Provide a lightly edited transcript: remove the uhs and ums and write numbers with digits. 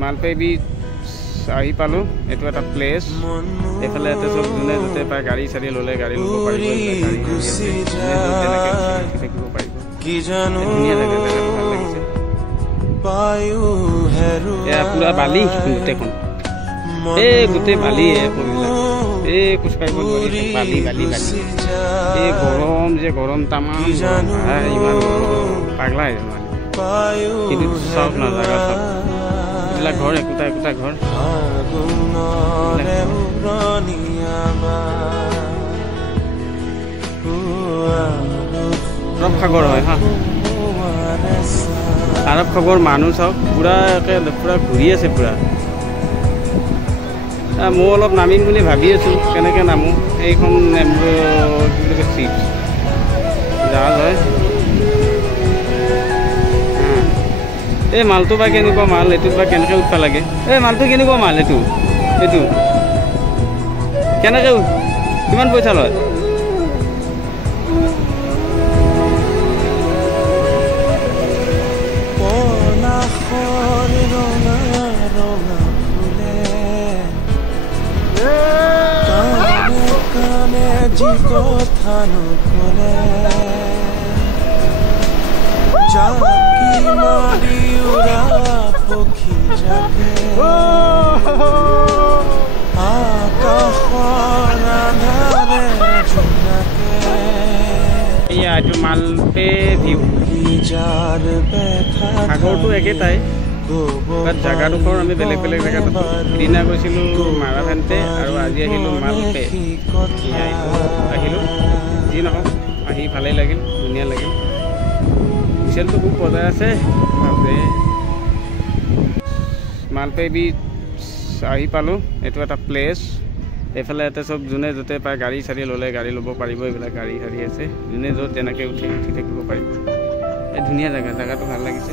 মালপে বিচ আহি পালো। এইটো এটা প্লেচ। এইফালে ইয়াতে চব যোনে য'তে পায় গাড়ী চাড়ী ল'লে গাড়ী ল'ব পাৰিব, থাকিব পাৰিব। ধুনীয়া লাগে, জেগাটো ভাল লাগিছে। এয়া পুৰা বালি গোটেইখন, এই গোটেই বালি এই খোজকাঢ়িব নোৱাৰি, বালি বালি বালি। এই গৰম যে গৰম তামাম ইমান পাগলা হৈ মানে। কিন্তু চাওক না জেগা চাওক, এইবিলাক ঘৰ একোটা একোটা ঘৰ, আৰৱ সাগৰ হয় হা। আৰৱ সাগৰ মানুহ চাওক পুৰা একে পুৰা ঘূৰি আছে পুৰা। মই অলপ নামিম বুলি ভাবি আছোঁ, কেনেকৈ নামো। এইখন কি বুলি কয় চিপ জাহাজ হয়। এই মালটো বা কেনেকুৱা মাল, এইটোত বা কেনেকৈ উঠবা লাগে। এই মালটো কেনেকুৱা মাল, এইটো কেনেকৈ কিমান পইচা লয়? এইটো মালপে ভিউ। সাগৰটো একেটাই, বাট জেগাডোখৰ আমি বেলেগ বেলেগ জেগাত আছোঁ। সিদিনা গৈছিলোঁ মাৰাভেণ্টে আৰু আজি আহিলোঁ মালপে। আহিলোঁ যি নহওক, আহি ভালেই লাগিল, ধুনীয়া লাগিল। হুইচেলটো খুব বজাই আছে। মালপে বিচ আহি পালোঁ। এইটো এটা প্লেচ। এইফালে ইয়াতে চব যোনে য'তে পায় গাড়ী চাড়ী ল'লে গাড়ী ল'ব পাৰিব। এইবিলাক গাড়ী চাড়ী আছে, যোনে য'ত যেনেকৈ উঠি থাকিব পাৰিব। এই ধুনীয়া জেগা, জেগাটো ভাল লাগিছে।